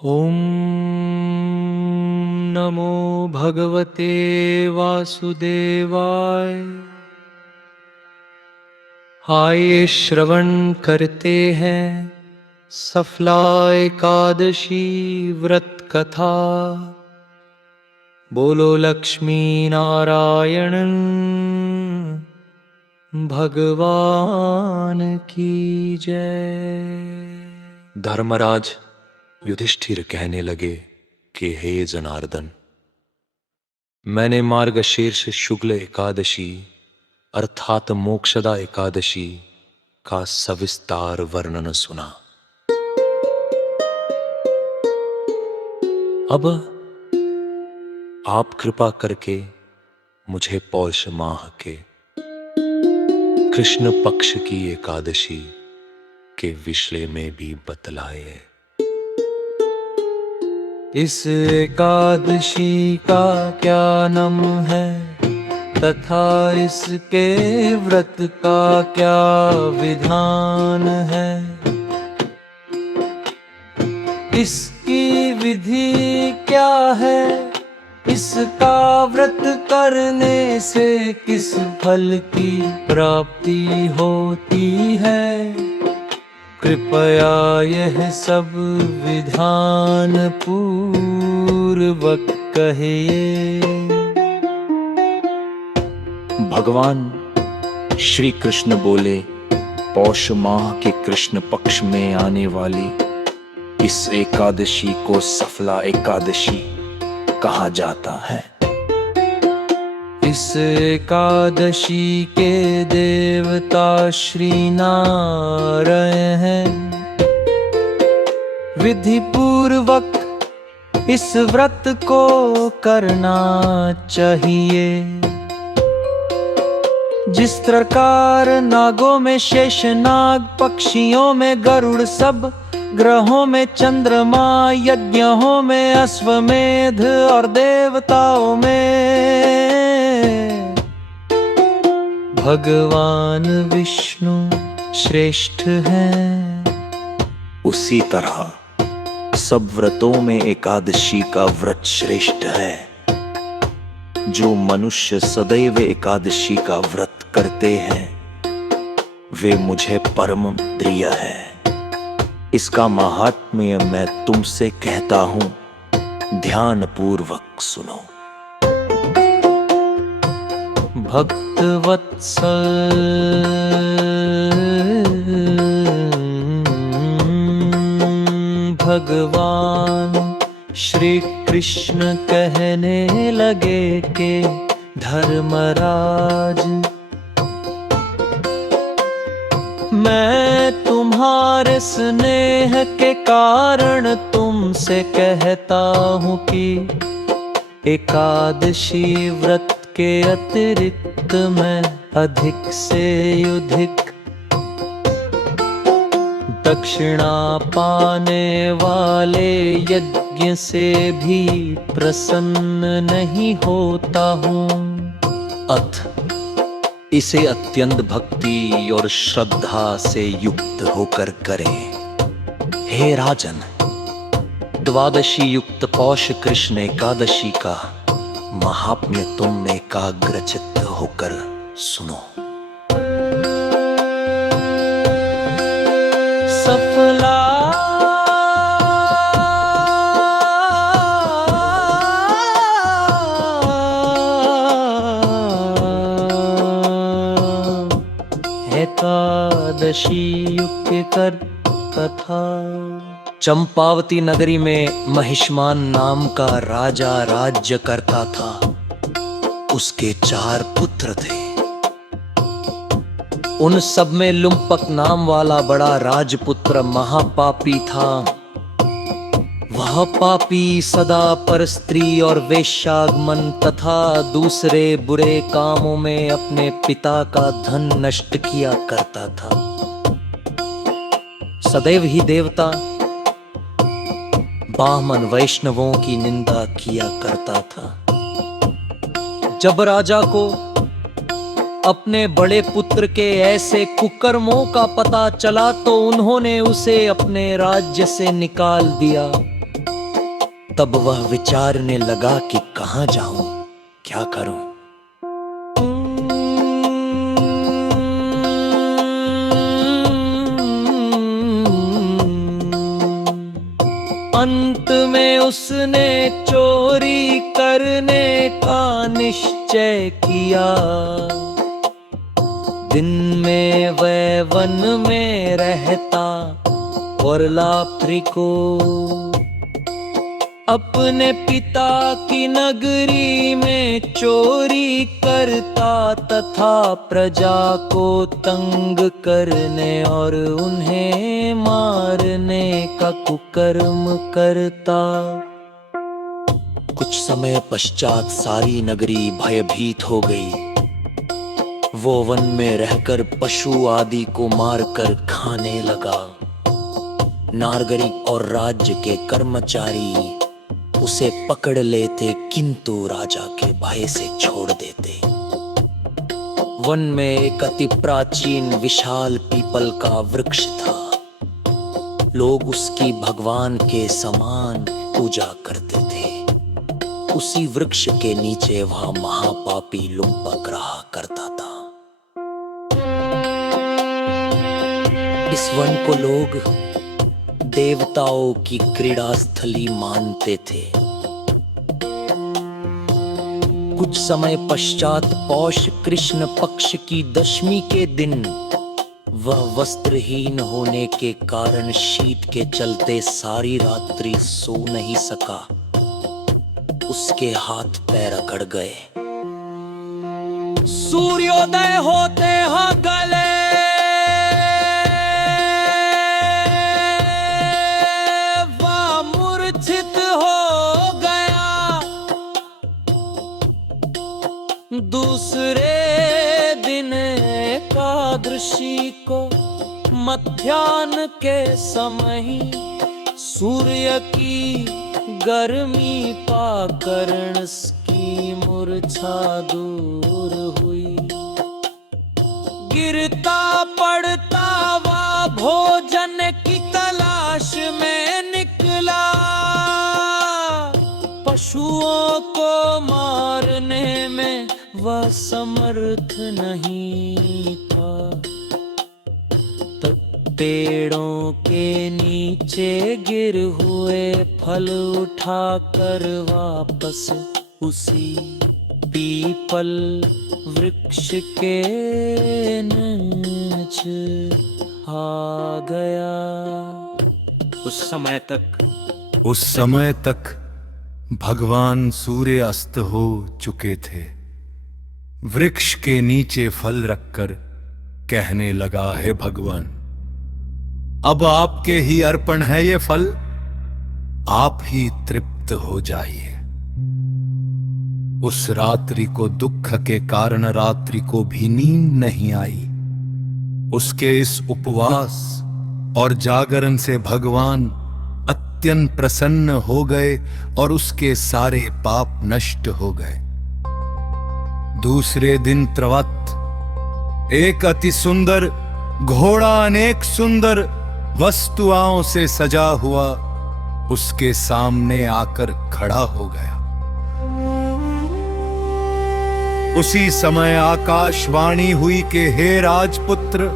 ॐ नमो भगवते वासुदेवाय। आइए श्रवण करते हैं सफला एकादशी व्रत कथा। बोलो लक्ष्मी नारायण भगवान की जय। धर्मराज युधिष्ठिर कहने लगे कि हे जनार्दन, मैंने मार्गशीर्ष शुक्ल एकादशी अर्थात मोक्षदा एकादशी का सविस्तार वर्णन सुना। अब आप कृपा करके मुझे पौष माह के कृष्ण पक्ष की एकादशी के विषय में भी बतलाए। इस एकादशी का क्या नाम है तथा इसके व्रत का क्या विधान है, इसकी विधि क्या है, इसका व्रत करने से किस फल की प्राप्ति होती है, कृपया यह सब विधान पूर्वक कहिए। भगवान श्री कृष्ण बोले, पौष माह के कृष्ण पक्ष में आने वाली इस एकादशी को सफला एकादशी कहा जाता है। इस एकादशी के देवता श्री नारायण हैं। विधि पूर्वक इस व्रत को करना चाहिए। जिस प्रकार नागों में शेषनाग, पक्षियों में गरुड़, सब ग्रहों में चंद्रमा, यज्ञों में अश्वमेध और देवताओं में भगवान विष्णु श्रेष्ठ हैं, उसी तरह सब व्रतों में एकादशी का व्रत श्रेष्ठ है। जो मनुष्य सदैव एकादशी का व्रत करते हैं वे मुझे परम प्रिय है। इसका महात्म्य मैं तुमसे कहता हूं, ध्यान पूर्वक सुनो। भक्त वत्सल भगवान श्री कृष्ण कहने लगे कि धर्मराज, मैं तुम्हारे स्नेह के कारण तुमसे कहता हूँ कि एकादशी व्रत के अतिरिक्त मैं अधिक से अधिक दक्षिणा पाने वाले यज्ञ से भी प्रसन्न नहीं होता हूँ। अथ इसे अत्यंत भक्ति और श्रद्धा से युक्त होकर करें। हे राजन, द्वादशी युक्त पौष कृष्ण एकादशी का महात्म्य तुम एकाग्रचित्त होकर सुनो। सफला एकादशी युक्त कर कथा। चंपावती नगरी में महिष्मान नाम का राजा राज्य करता था। उसके 4 पुत्र थे। उन सब में लुम्पक नाम वाला बड़ा राजपुत्र महापापी था। वह पापी सदा परस्त्री और वेश्यागमन तथा दूसरे बुरे कामों में अपने पिता का धन नष्ट किया करता था। सदैव ही देवता, ब्राह्मण, वैष्णवों की निंदा किया करता था। जब राजा को अपने बड़े पुत्र के ऐसे कुकर्मों का पता चला तो उन्होंने उसे अपने राज्य से निकाल दिया तब वह विचारने लगा कि कहाँ जाऊं, क्या करूं। अंत में उसने चोरी करने का निश्चय किया। दिन में वह वन में रहता और रात्रि को अपने पिता की नगरी में चोरी करता तथा प्रजा को तंग करने और उन्हें मारने का कुकर्म करता। कुछ समय पश्चात सारी नगरी भयभीत हो गई। वो वन में रहकर पशु आदि को मारकर खाने लगा। नागरिक और राज्य के कर्मचारी उसे पकड़ लेते, किंतु राजा के भय से छोड़ देते। वन में एक अति प्राचीन विशाल पीपल का वृक्ष था। लोग उसकी भगवान के समान पूजा करते थे। उसी वृक्ष के नीचे वह महापापी लुम्पक रहा करता था। इस वन को लोग देवताओं की क्रीड़ा स्थली मानते थे। कुछ समय पश्चात पौष कृष्ण पक्ष की दशमी के दिन वह वस्त्रहीन होने के कारण शीत के चलते सारी रात्रि सो नहीं सका। उसके हाथ पैर अकड़ गए। सूर्योदय होते हैं गले दूसरे दिन एकादशी को मध्याह्न के समय ही सूर्य की गर्मी पाकर उसकी मूर्छा दूर हुई। गिरता पड़ता वह भोजन की तलाश में निकला। पशुओं को मारने में वह समर्थ नहीं था। तब पेड़ों के नीचे गिर हुए फल उठाकर वापस उसी पीपल वृक्ष के नीचे आ गया। उस समय तक भगवान सूर्य अस्त हो चुके थे। वृक्ष के नीचे फल रखकर कहने लगा, है भगवान, अब आपके ही अर्पण है ये फल, आप ही तृप्त हो जाइए। उस रात्रि को दुख के कारण रात्रि को भी नींद नहीं आई। उसके इस उपवास और जागरण से भगवान अत्यंत प्रसन्न हो गए और उसके सारे पाप नष्ट हो गए। दूसरे दिन त्रवत एक अति सुंदर घोड़ा अनेक सुंदर वस्तुओं से सजा हुआ उसके सामने आकर खड़ा हो गया। उसी समय आकाशवाणी हुई कि हे राजपुत्र,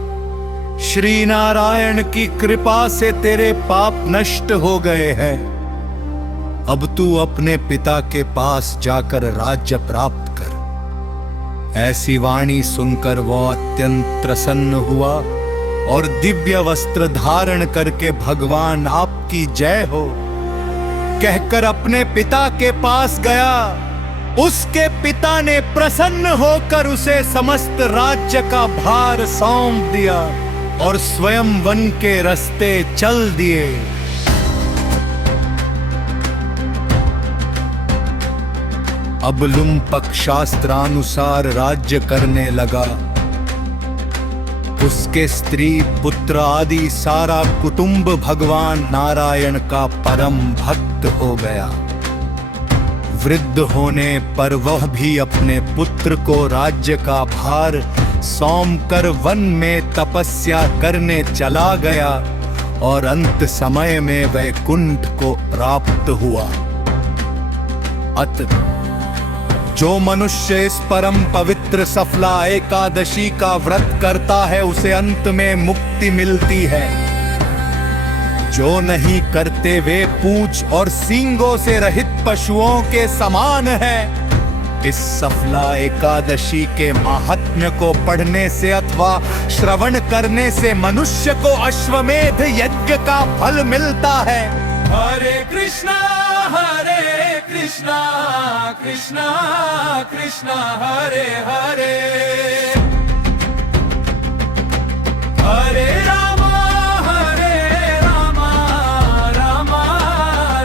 श्री नारायण की कृपा से तेरे पाप नष्ट हो गए हैं। अब तू अपने पिता के पास जाकर राज्य प्राप्त कर। ऐसी वाणी सुनकर वह अत्यंत प्रसन्न हुआ और दिव्य वस्त्र धारण करके भगवान आपकी जय हो कहकर अपने पिता के पास गया। उसके पिता ने प्रसन्न होकर उसे समस्त राज्य का भार सौंप दिया और स्वयं वन के रास्ते चल दिए। अब लुम्पक शास्त्रानुसार राज्य करने लगा। उसके स्त्री पुत्र आदि सारा कुटुंब भगवान नारायण का परम भक्त हो गया। वृद्ध होने पर वह भी अपने पुत्र को राज्य का भार सौंप कर वन में तपस्या करने चला गया और अंत समय में वैकुंठ को प्राप्त हुआ। अत जो मनुष्य इस परम पवित्र सफला एकादशी का व्रत करता है उसे अंत में मुक्ति मिलती है। जो नहीं करते वे पूंछ और सींगों से रहित पशुओं के समान है। इस सफला एकादशी के महात्म्य को पढ़ने से अथवा श्रवण करने से मनुष्य को अश्वमेध यज्ञ का फल मिलता है। हरे कृष्णा कृष्णा कृष्णा कृष्णा हरे हरे, हरे राम राम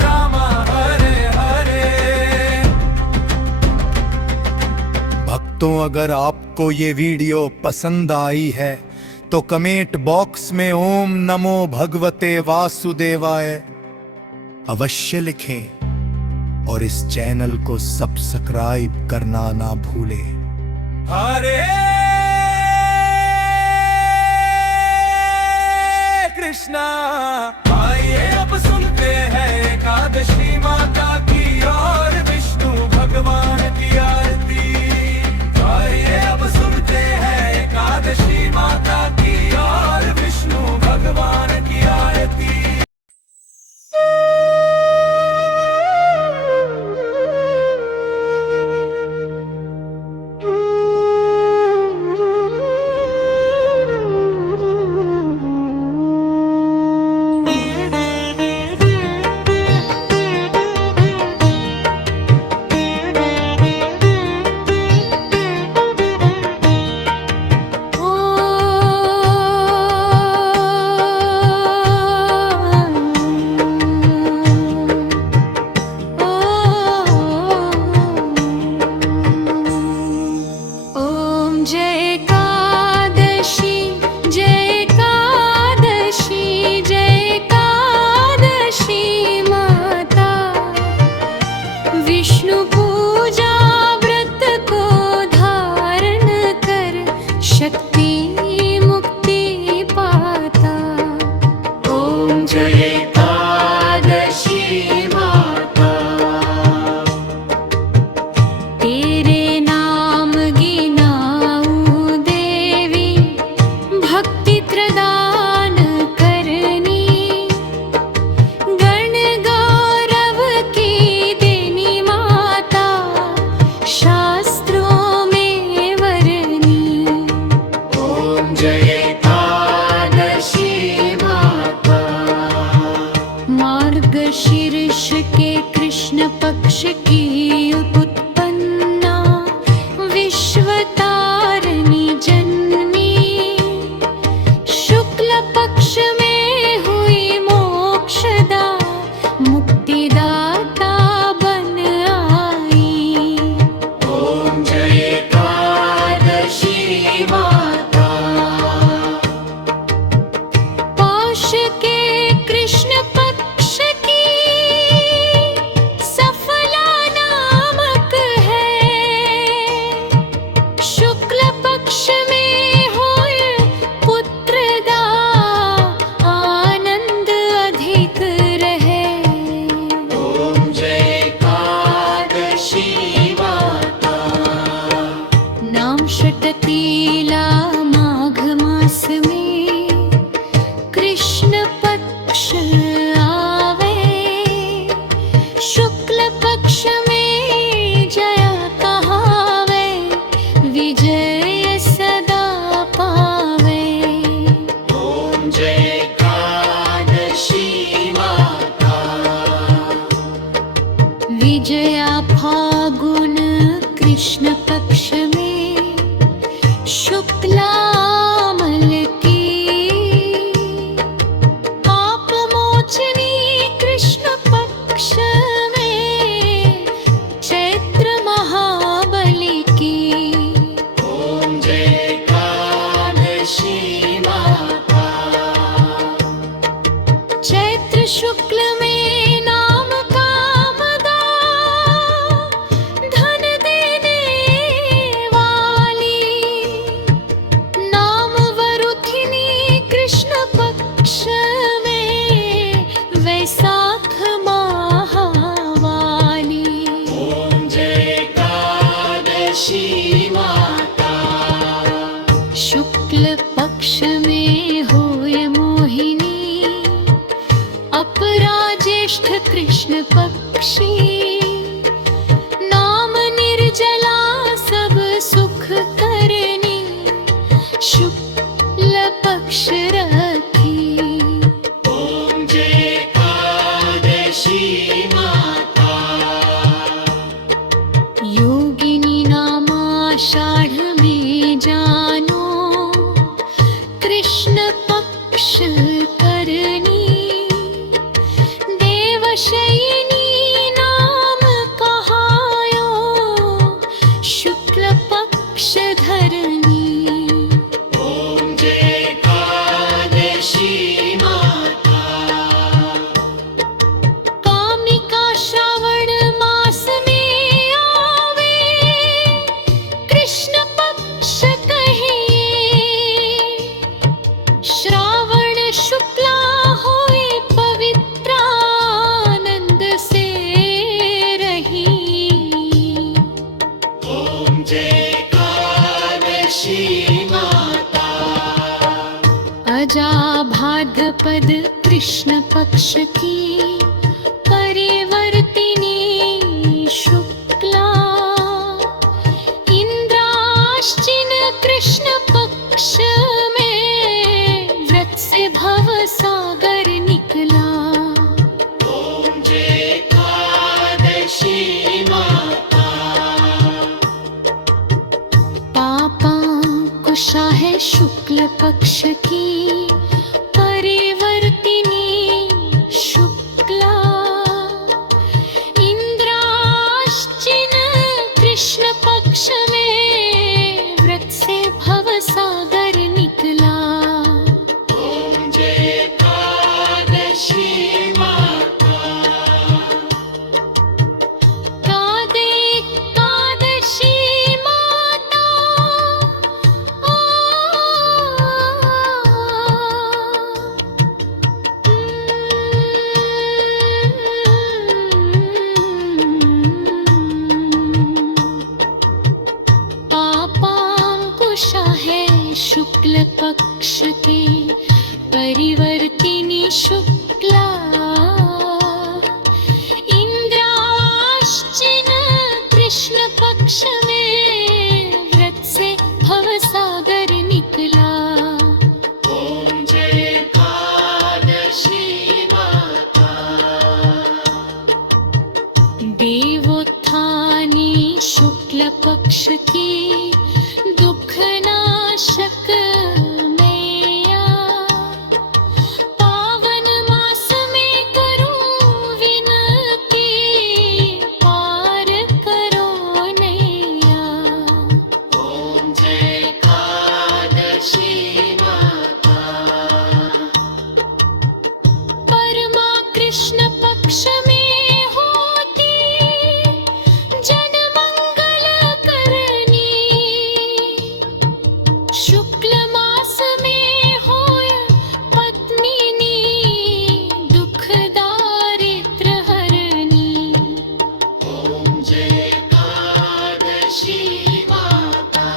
राम हरे हरे। भक्तों, अगर आपको ये वीडियो पसंद आई है तो कमेंट बॉक्स में ओम नमो भगवते वासुदेवाय अवश्य लिखें और इस चैनल को सब्सक्राइब करना ना भूलें। हरे कृष्णा। आइए अब सुनते हैं एकादशी माता की और विष्णु भगवान की आरती। आइए अब सुनते हैं एकादशी माता की और विष्णु भगवान की आरती। शीर्ष के कृष्ण पक्ष की उत्पन्ना विश्व तारिणी जन्मी। शुक्ल पक्ष में हुई मोक्षदा मुक्तिदाता बन आई। ओम जय एकादशी माता। पौष के कृष्ण पक्ष की सफला नामक है। शुक्ल पक्ष में हुए पुत्रदा आनंद अधिक रहे। ओम जय एकादशी माता। नाम षटतीला माघ मास में कृष्ण पक्ष आवे। शुक्ल पक्ष में जया कहावे विजय सदा पावे। ओम जय एकादशी माता। विजया फागुन कृष्ण पक्ष में शुक्लामल की। पाप मोचनी कृष्ण पक्ष में चैत्र महाबली की। ओम जय एकादशी माता। चैत्र शुक्ल में नाम कामदा धन देने कृष्ण पक्षी नाम निर्जला सब सुख करनी शुक्ल पक्ष रखी ओम जय एकादशी माता योगिनी नामाषाढ़ में जानो कृष्ण पक्ष करनी देवशयिनी नाम कहायो शुक्ल पक्ष धरनी ओम जय एकादशी माता कामिका श्रावण मास में आवे कृष्ण पक्ष कहिए श्रावण शुक्ला होए पवित्र आनंद से रही ओम जय एकादशी माता अजा भाद्रपद कृष्ण पक्ष की परिवर्तिनी शुक्ला इंद्राश्चिन कृष्ण पक्ष में व्रत से भव सागर निकला ओम जय एकादशी माता पापांकुशा है शुक्ल पक्ष की परिवर्तिनी शुक्ला इंद्राश्चिन कृष्ण पक्ष में व्रत से भव सागर निकला ओम जय एकादशी माता कादे एकादशी माता पापांकुशा है शुक्ल पक्ष के परिवर्तिनी शुक्ला इंद्राश्चिन कृष्ण पक्ष में व्रत से भव सागर निकला ओम जय एकादशी माता देवोत्थानी शुक्ल पक्ष की दुख नाशक मैया पावन मास में करो विनती पार करो नैया ओम जय एकादशी माता परमा कृष्ण पक्ष में होती जन मंगल करनी शुक्ल मास में होय पत्नीनी दुख दारिद्र हरनी ओम जय एकादशी माता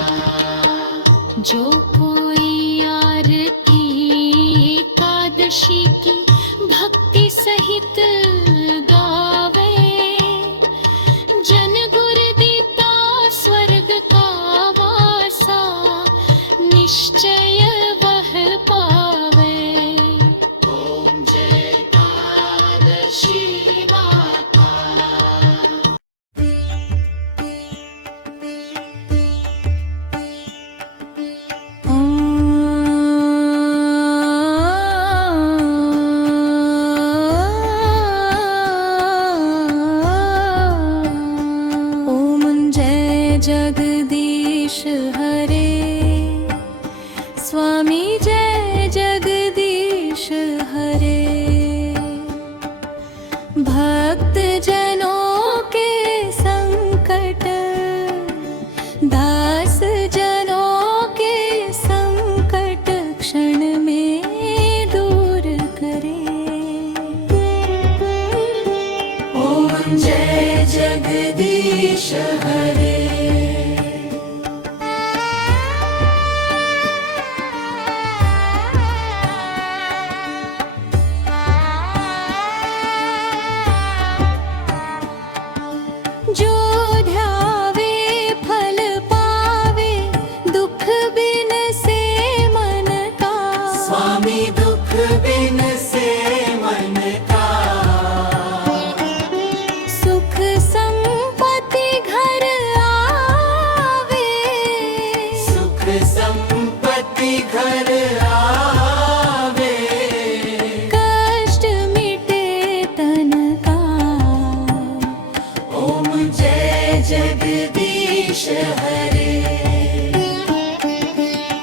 जो कोई आरती एकादशी की भक्ति सहित गावे जन गुर देता स्वर्ग का वासा निश्चय वह पावे ओम जय एकादशी माता ओम जय जगदीश हरे स्वामी जय जगदीश हरे भक्त जनों के संकट दास जनों के संकट क्षण में दूर करे ओम जय जगदीश हरे हरे।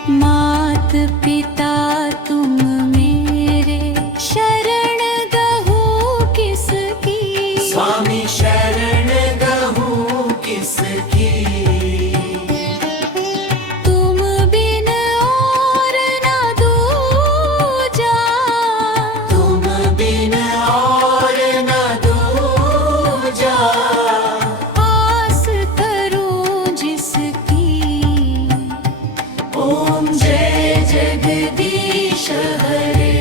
मात पिता तुम मेरे, शरण गहू किसकी। स्वामी शरण गहूँ किसकी। तुम बिन और न दूजा, तुम बिन और न दूजा। आस करो जिसकी। ओम जय जगदीश हरे।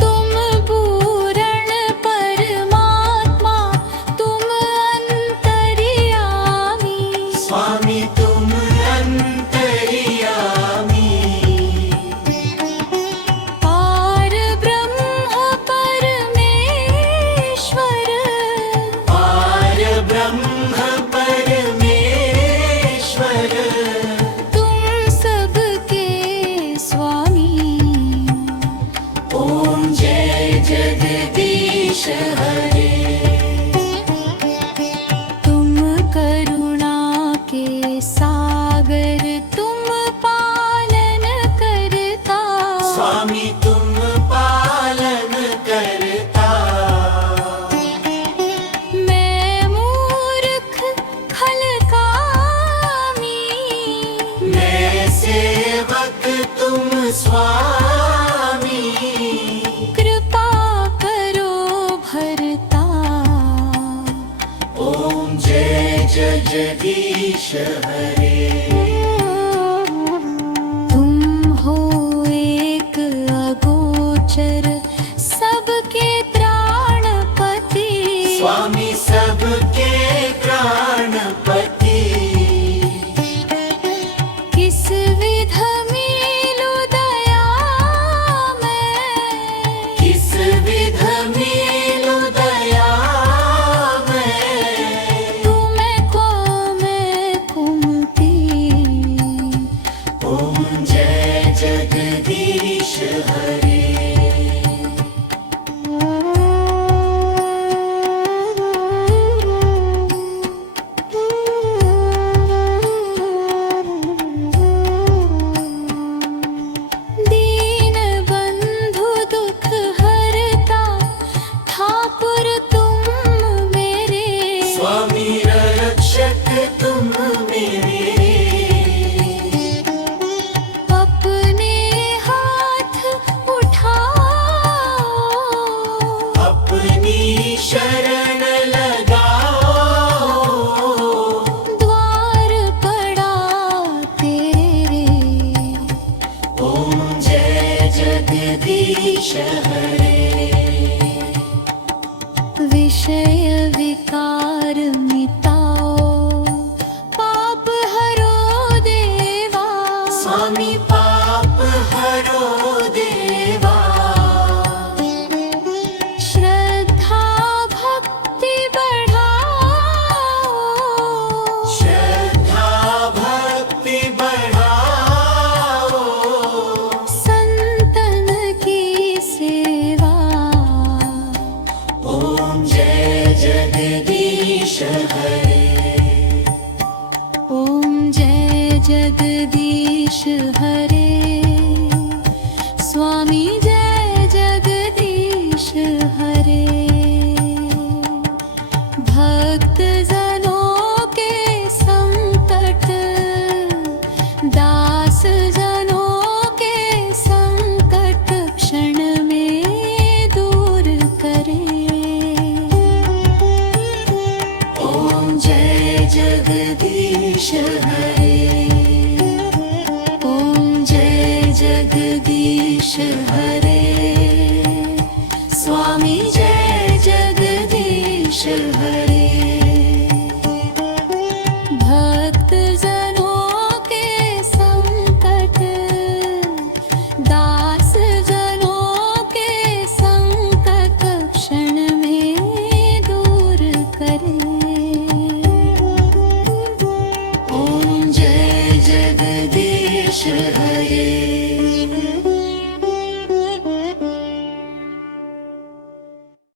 तुम पूर्ण परमात्मा, तुम अंतर्यामी। स्वामी तुम अंतर्यामी। पार ब्रह्म परमेश्वर, पार ब्रह्म परमेश्वर। तुम सबके स्वामी। ओम जय जगदीश हरे। तुम करुणा के सागर, तुम पालन करता। स्वामी तुम पालन करता। मैं मूर्ख खल कामी, मैं सेवक तुम स्वामी। कृपा करो भरता। ओम जय जगदीश हरे। तुम हो एक अगोचर, सबके त्राणपति। स्वामी सबके प्राणपति। किस विध मिलूं दया मैं, किस विध मिलूं दया मैं। तुम्हें को मैं कुमती। ओम जय जगदीश हरे। दीन बंधु दुख हरता, ठाकुर तुम मेरे। स्वामी रक्षक तुम मेरे। अपने हाथ उठाओ, अपनी शरण लगाओ। द्वार पड़ा तेरे। ओम जय जगदीश हरे। विषय विकार मिटाओ, पाप हरो देवा। स्वामी पाप हरो देवा। श्रद्धा भक्ति बढ़ाओ, श्रद्धा भक्ति बढ़ाओ। संतन की सेवा। ओम जय जगदीश हरे। ओम जय जगदीश हरे। स्वामी जय जगदीश हरे। भक्त जनों के संकट, दास जनों के संकट क्षण में दूर करे। ओम जय जगदीश हरे। ओम जय जगदीश हरे। स्वामी जय जगदीश हरे।